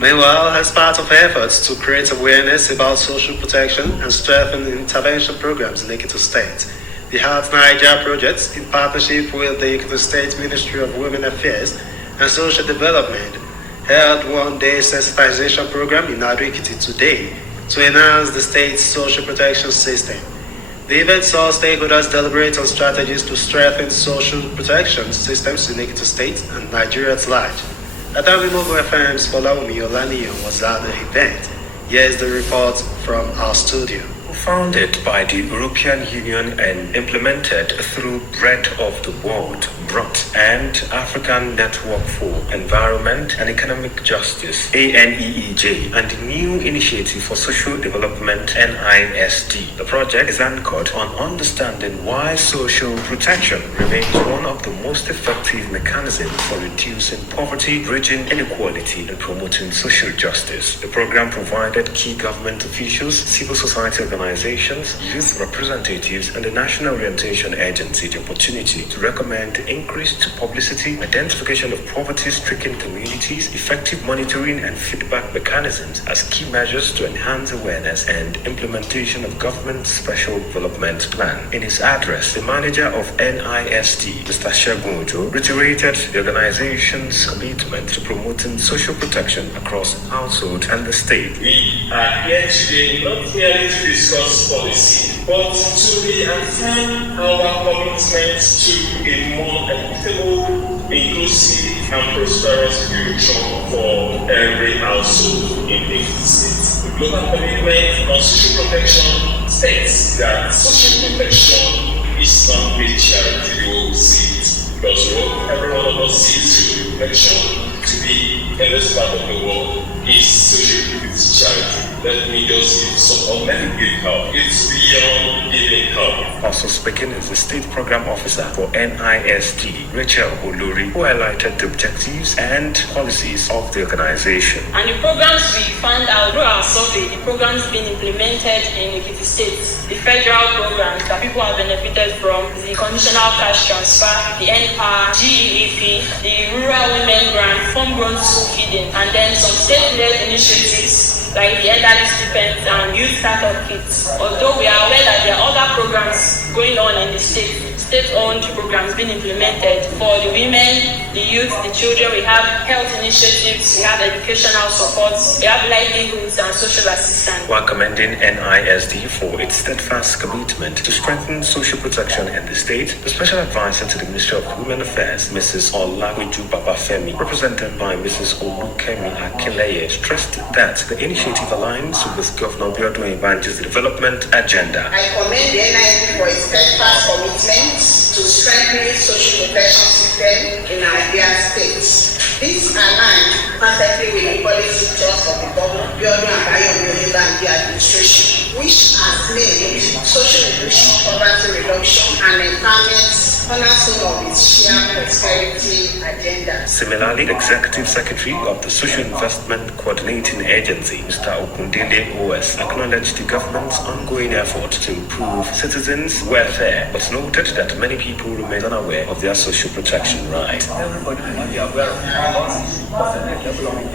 Meanwhile, as part of efforts to create awareness about social protection and strengthen intervention programs in Ekiti State, the Heart Niger project, in partnership with the Ekiti State Ministry of Women Affairs and Social Development, held one-day sensitization program in Ekiti today to enhance the state's social protection system. The event saw stakeholders deliberate on strategies to strengthen social protection systems in Ekiti State and Nigeria at large. Adamimogo FM's Folaumi Olaniyan was at the event. Here is the report from our studio. Founded by the European Union and implemented through Bread of the World, BROT, and African Network for Environment and Economic Justice, ANEEJ, and the New Initiative for Social Development, NISD. The project is anchored on understanding why social protection remains one of the most effective mechanisms for reducing poverty, bridging inequality, and promoting social justice. The program provided key government officials, civil society organizations, youth representatives, and the National Orientation Agency the opportunity to recommend increased publicity, identification of poverty-stricken communities, effective monitoring and feedback mechanisms as key measures to enhance awareness and implementation of government's special development plan. In his address, the manager of NISD, Mr. Shegun Ojo, reiterated the organization's commitment to promoting social protection across households and the state. We are here today not merely to discuss policy, but to reaffirm our commitment to a more equitable, inclusive, and prosperous future for every household in the state. The global commitment on social protection states that social protection is not a charitable seat, because what every one of us sees social protection to be in this part of the world is social charity. Let me just give some give help. It's beyond giving help. Also speaking is the State Program Officer for NISD, Rachel Oluri, who highlighted the objectives and policies of the organization. And the programs we found out through our survey, the programs being implemented in Ekiti State, the federal programs that people have benefited from, the conditional cash transfer, the NPAR, GEAP, the Rural Women Grant, Farm-Grown School Feeding, and then some state-led initiatives like the elderly stipends and youth startup kits. Although we are aware that there are other programs going on in the state-owned programs being implemented for the women, the youth, the children. We have health initiatives, we have educational supports, we have livelihoods and social assistance. While commending NISD for its steadfast commitment to strengthen social protection in the state, the Special Advisor to the Ministry of Women Affairs, Mrs. Olawiju Babafemi, represented by Mrs. Olukemi Akinleye, stressed that the initiative aligns with Governor Biodun Ibanji's development agenda. I commend the NISD for its steadfast commitment to strengthening social protection system in Nigeria states. This aligns perfectly with the policy thrust of the Governor Biodun Ibanji administration, which has made social inclusion, poverty reduction, and empowerment cornerstone of its shared prosperity agenda. Similarly, the Executive Secretary of the Social Investment Coordinating Agency, Mr. Okundele OS, acknowledged the government's ongoing effort to improve citizens' welfare, but noted that many people remain unaware of their social protection rights. Everybody must be aware of the development.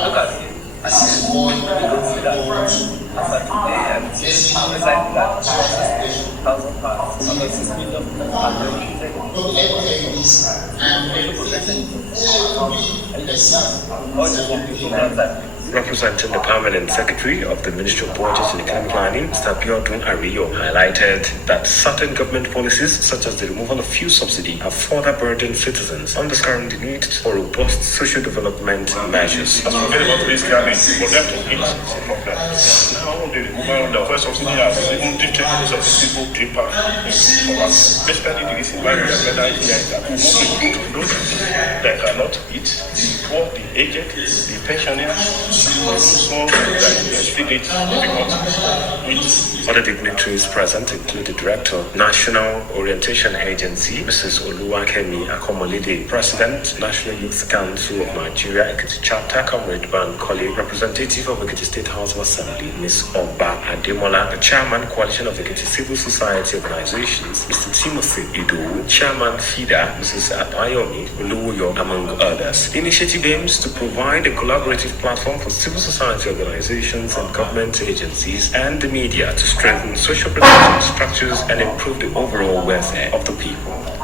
Look at it. As is born, as at today, and this is like that, 1,000 pounds, 6 million, Representing the Permanent Secretary of the Ministry of Budget and Economic Planning, Mr. Biodun Ariyo, highlighted that certain government policies, such as the removal of fuel subsidy, have further burdened citizens, underscoring the need for robust social development measures. As we forget about this garbage, for them to eat is a problem. Now, the removal of the fuel subsidy has even determined some people to impact in poverty, especially the reason why we are better here that we want to those that cannot eat. both the aged, the pensioners, small that feed it difficult. Other dignitaries present include the Director of National Orientation Agency, Mrs. Oluwakemi Akomolide, President, National Youth Council of Nigeria, Ekiti Chapter, Comrade Bankole, Representative of Ekiti State House of Assembly, Ms. Oba Ademola, the Chairman, Coalition of Ekiti Civil Society Organizations, Mr. Timothy Ido, Chairman FIDA, Mrs. Abayomi Oluwoyo, among others. The initiative aims to provide a collaborative platform for civil society organizations and government agencies and the media to strengthen social protection structures and improve the overall welfare of the people.